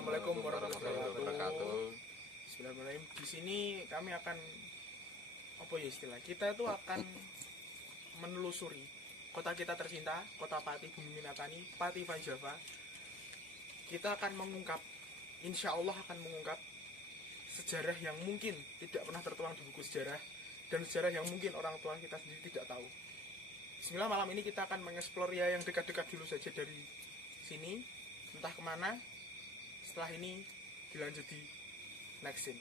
Assalamualaikum warahmatullahi wabarakatuh. Bismillahirrahmanirrahim. Di sini kami akan kita itu akan menelusuri kota kita tercinta, kota Pati Bumi Minatani, Pati Vanjava. Kita akan mengungkap, insya Allah akan mengungkap sejarah yang mungkin tidak pernah tertuang di buku sejarah dan sejarah yang mungkin orang tua kita sendiri tidak tahu. Bismillah, malam ini kita akan mengeksplor ya yang dekat-dekat dulu saja dari sini, entah kemana. Setelah ini dilanjut di next scene.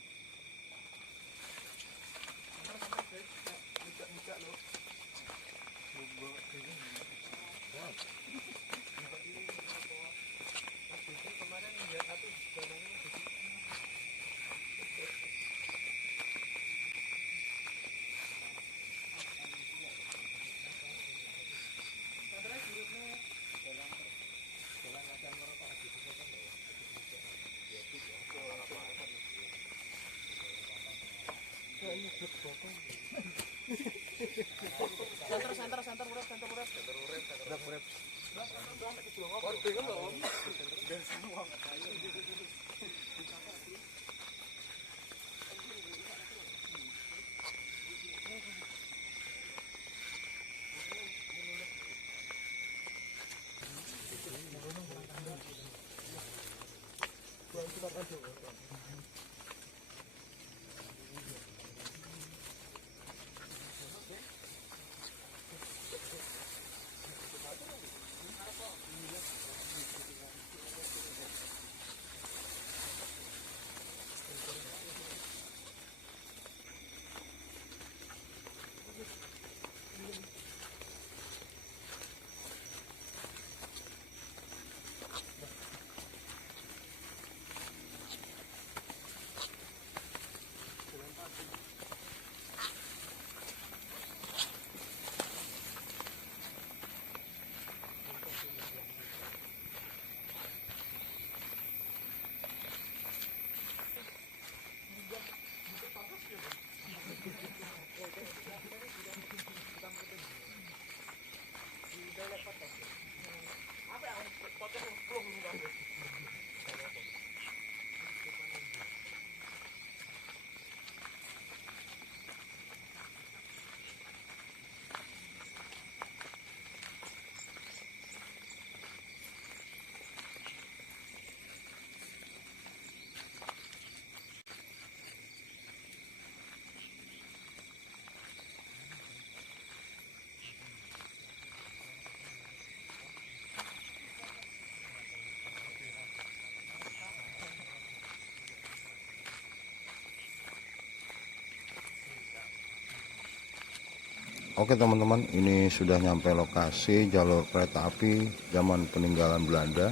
Oke teman-teman, ini sudah nyampe lokasi jalur kereta api zaman peninggalan Belanda.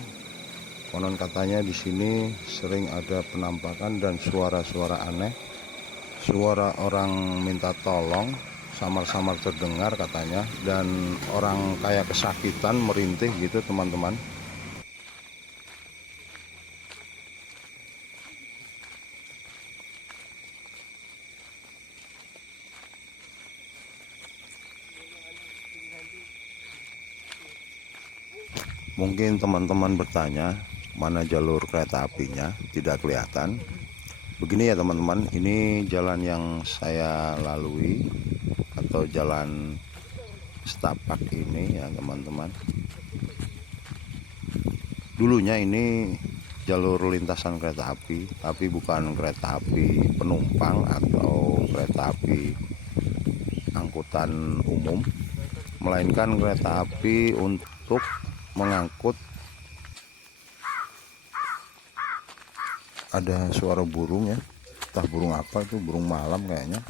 Konon katanya di sini sering ada penampakan dan suara-suara aneh. Suara orang minta tolong samar-samar terdengar katanya, dan orang kayak kesakitan merintih gitu teman-teman. Mungkin teman-teman bertanya, mana jalur kereta apinya? Tidak kelihatan. Begini ya teman-teman, ini jalan yang saya lalui atau jalan setapak ini ya teman-teman. Dulunya ini jalur lintasan kereta api, tapi bukan kereta api penumpang atau kereta api angkutan umum, melainkan kereta api untuk mengangkut. Ada suara burung ya, entah burung apa itu, burung malam kayaknya.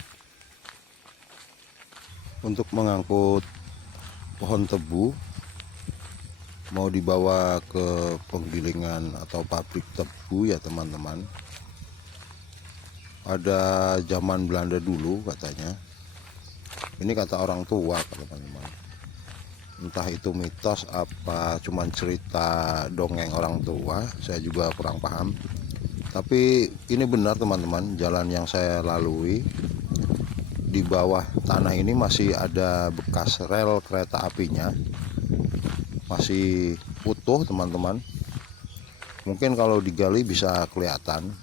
Untuk mengangkut pohon tebu, mau dibawa ke penggilingan atau pabrik tebu ya teman-teman. Ada zaman Belanda dulu katanya. Ini kata orang tua teman-teman. Entah itu mitos apa cuman cerita dongeng orang tua, saya juga kurang paham. Tapi ini benar teman-teman, jalan yang saya lalui di bawah tanah ini masih ada bekas rel kereta apinya, masih utuh teman-teman. Mungkin kalau digali bisa kelihatan.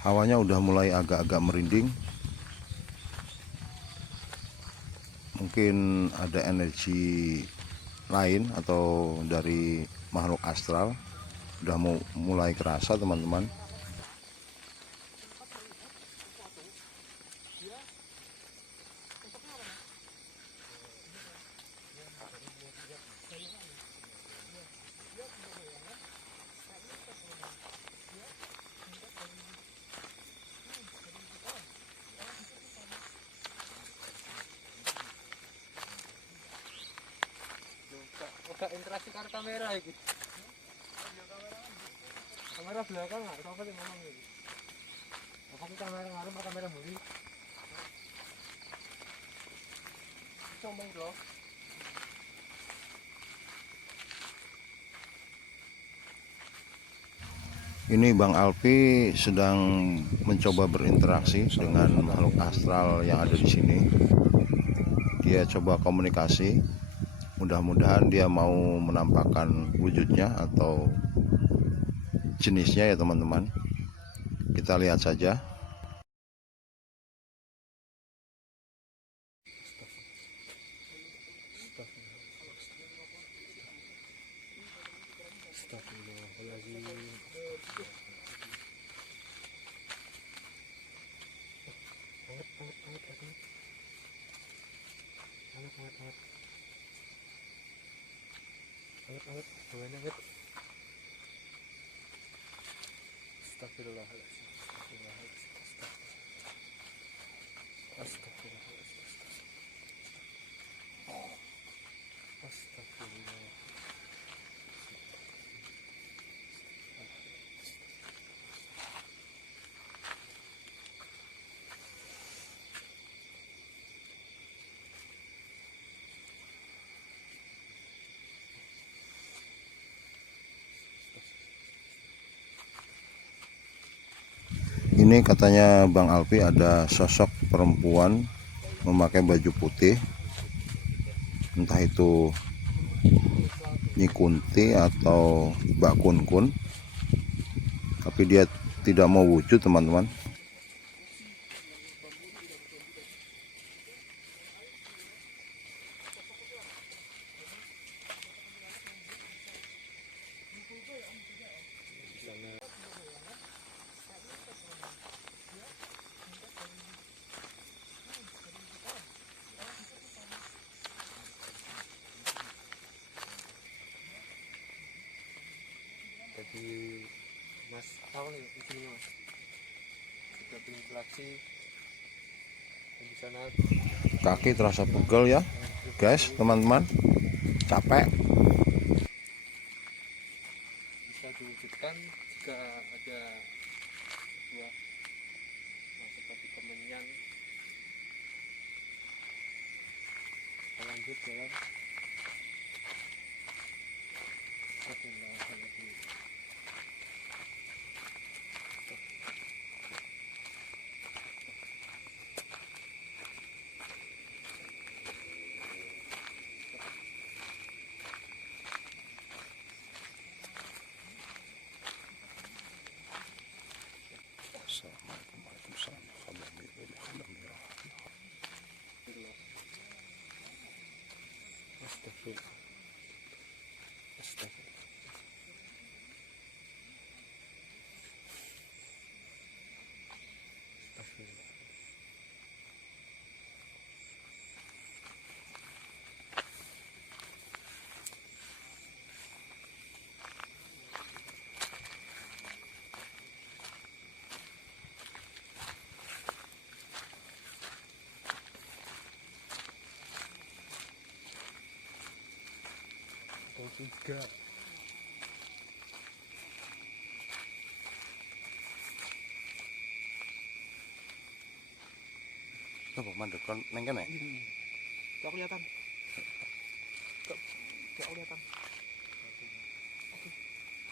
Hawanya udah mulai agak-agak merinding. Mungkin ada energi lain atau dari makhluk astral. Udah mulai kerasa teman-teman. Udah interaksi karo kamera iki. Kamera belakang nggak? Apa sih ngomong ini? Apa sih kamera ngarep apa kamera mburi? Sombong bro. Ini Bang Alpi sedang mencoba berinteraksi dengan makhluk astral yang ada di sini. Dia coba komunikasi. Mudah-mudahan dia mau menampakkan wujudnya atau jenisnya ya teman-teman. Kita lihat saja. Ini katanya Bang Alpi ada sosok perempuan memakai baju putih. Entah itu Nyi Kunti atau Mbak Kun Kun. Tapi dia tidak mau wujud teman-teman. Jadi Mas tahu nih di sini Mas. Sudah berinteraksi di sana. Kaki terasa pegel ya guys, teman-teman. Capek. Bisa diwujudkan jika ada dua seperti kemenyan. Kita lanjut jalan. 3. Coba mandek kon neng kene. Gak kelihatan. Gak kelihatan.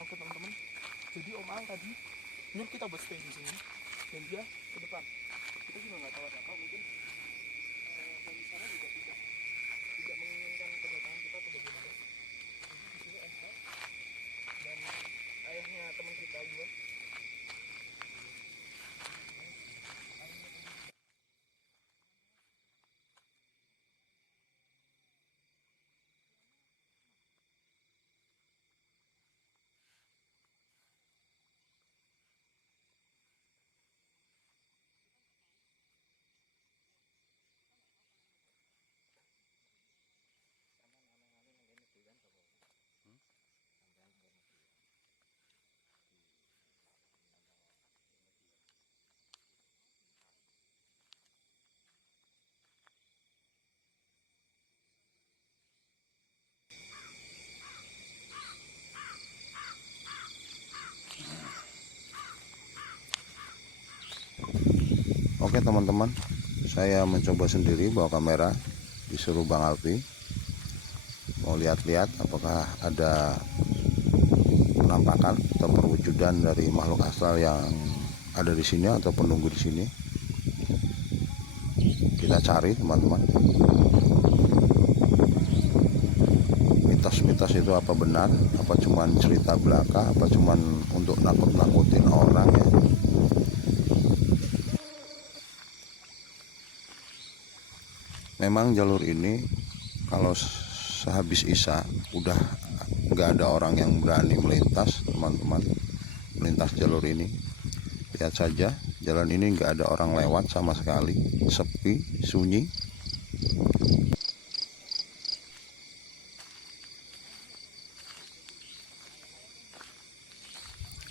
Oke teman-teman. Jadi Om Ang tadi nyuruh kita buat stay di sini dan dia ke depan. Kita juga nggak tahu ada apa, mungkin dari sana juga tidak menginginkan kedatangan kita atau bagaimana. Jadi di sini MH dan ayahnya teman kita juga. Oke teman-teman, saya mencoba sendiri bawa kamera, disuruh Bang Alfi mau lihat-lihat apakah ada penampakan atau perwujudan dari makhluk astral yang ada di sini atau penunggu di sini. Kita cari teman-teman, mitos-mitos itu apa benar, apa cuman cerita belaka, apa cuman untuk nakut-nakutin orang ya. Memang jalur ini kalau sehabis Isya udah nggak ada orang yang berani melintas teman-teman, melintas jalur ini. Lihat saja jalan ini nggak ada orang lewat sama sekali, sepi, sunyi.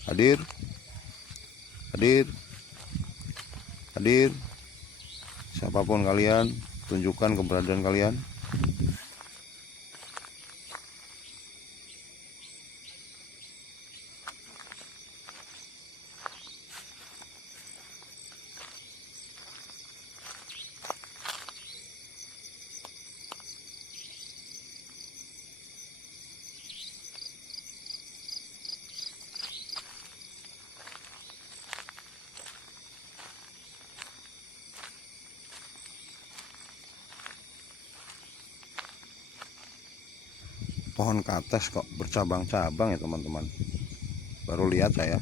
Hadir, hadir, hadir, siapapun kalian, tunjukkan keberadaan kalian. Pohon kates kok bercabang-cabang ya teman-teman, baru lihat saya.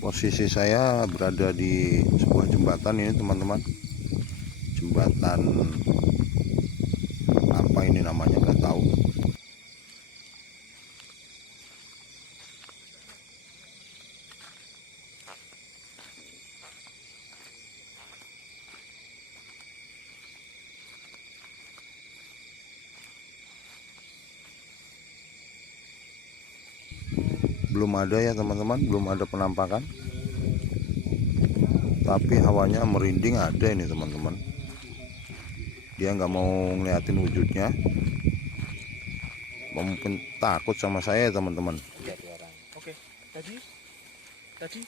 Posisi saya berada di sebuah jembatan ini teman-teman, jembatan apa ini namanya nggak tahu. Belum ada ya teman-teman, belum ada penampakan, tapi hawanya merinding ada ini teman-teman. Dia nggak mau ngeliatin wujudnya, mungkin takut sama saya teman-teman. Oke, tadi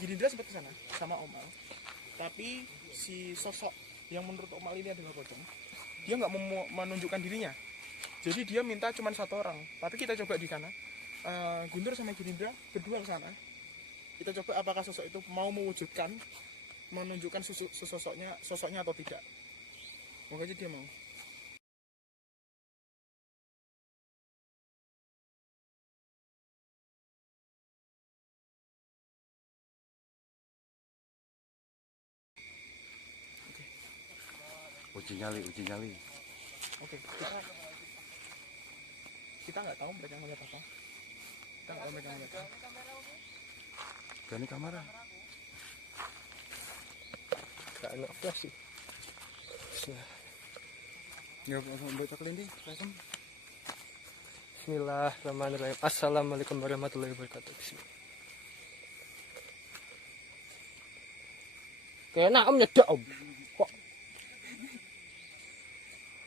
Girindra sempat ke sana sama Om Al. Tapi si sosok yang menurut Om Al ini adalah pocong, dia nggak mau menunjukkan dirinya. Jadi dia minta cuma 1 orang. Tapi kita coba di sana. Guntur sama Girindra berdua ke sana. Kita coba apakah sosok itu mau mewujudkan, menunjukkan sosoknya atau tidak. Moga aja dia mau. Uji nyali. Oke, kita nggak tahu mereka ngeliat apa. Kita nggak tahu mereka ngeliat apa. Gani kamera. Gak enak flash sih. Ya, baca kelindi, langsung. Bismillahirrahmanirrahim. Assalamualaikum warahmatullahi wabarakatuh. Bismillah. Kayaknya om nyedak om. Kok?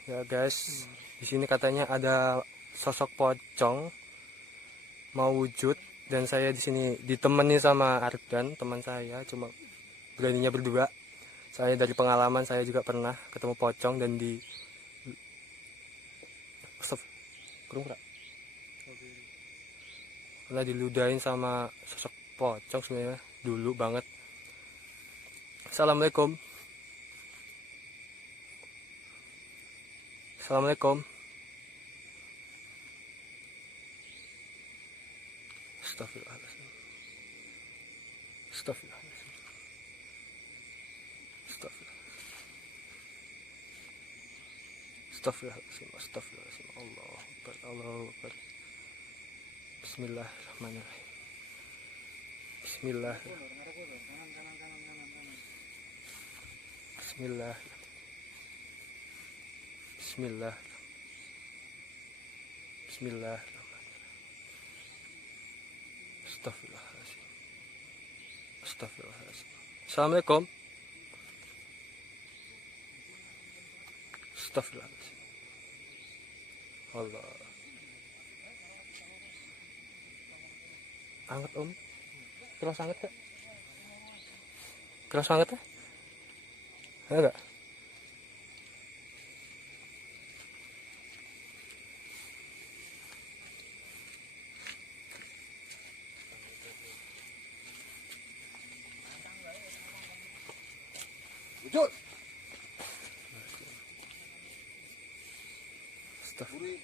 Ya guys, di sini katanya ada sosok pocong mau wujud dan saya di sini ditemani sama Ardan, teman saya, cuma beraninya berdua. Saya dari pengalaman saya juga pernah ketemu pocong dan di pernah diludahin sama sosok pocong sebenarnya dulu banget. Assalamualaikum. Assalamualaikum. Astagfirullahaladzim. Astagfirullahaladzim. Astagfirullahaladzim. Astagfirullahaladzim. Allahu Akbar. Allahu Akbar. Bismillahirrahmanirrahim. Bismillah. Bismillah. Bismillah. Bismillah. Astagfirullahaladzim. Astagfirullahaladzim. Assalamualaikum. Astagfirullahaladzim. Allah. Anget om. Keras anget gak? Keras anget ya? Ada gak? Wujud. Astagfirullah.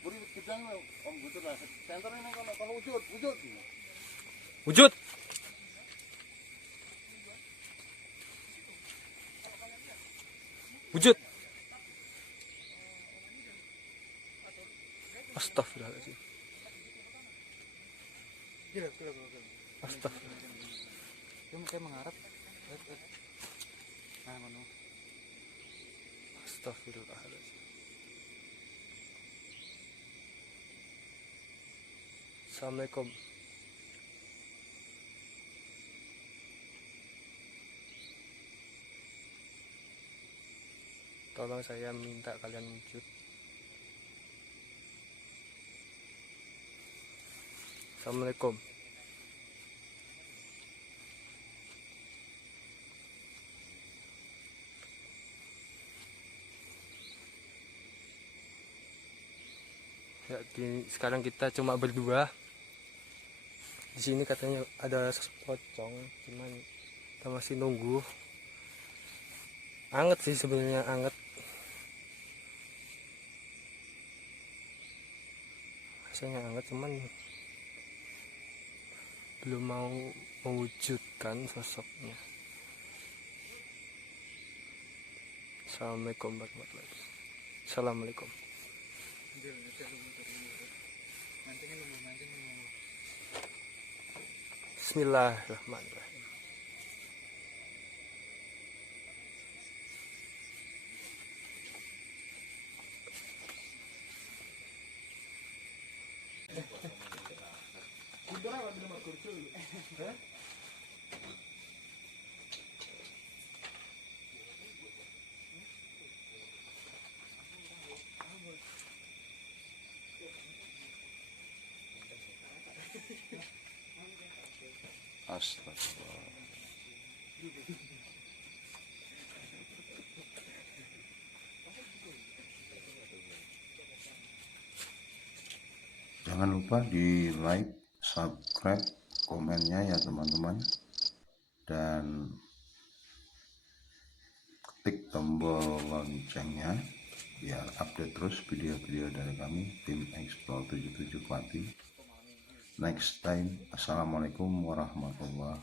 Buri gedang om wujud lah. Center ini kalau wujud. Wujud. Wujud. Astagfirullahaladzim. Gila. Astagfirullah. Dia kayak mengharap. Nah, mana? Astagfirullahaladzim. Assalamualaikum. Tolong saya minta kalian wujud. Assalamualaikum. Ya, sekarang kita cuma berdua. Di sini katanya ada sosok pocong, cuman kita masih nunggu. Anget sih sebenarnya, anget. Rasanya anget, cuman belum mau mewujudkan sosoknya. Assalamualaikum warahmatullahi wabarakatuh. Assalamualaikum. Bismillahirrahmanirrahim. Astagfirullah. Jangan lupa di like, subscribe, komennya ya teman-teman, dan klik tombol loncengnya biar update terus video-video dari kami tim Explore 77 Pati. Next time, assalamualaikum warahmatullahi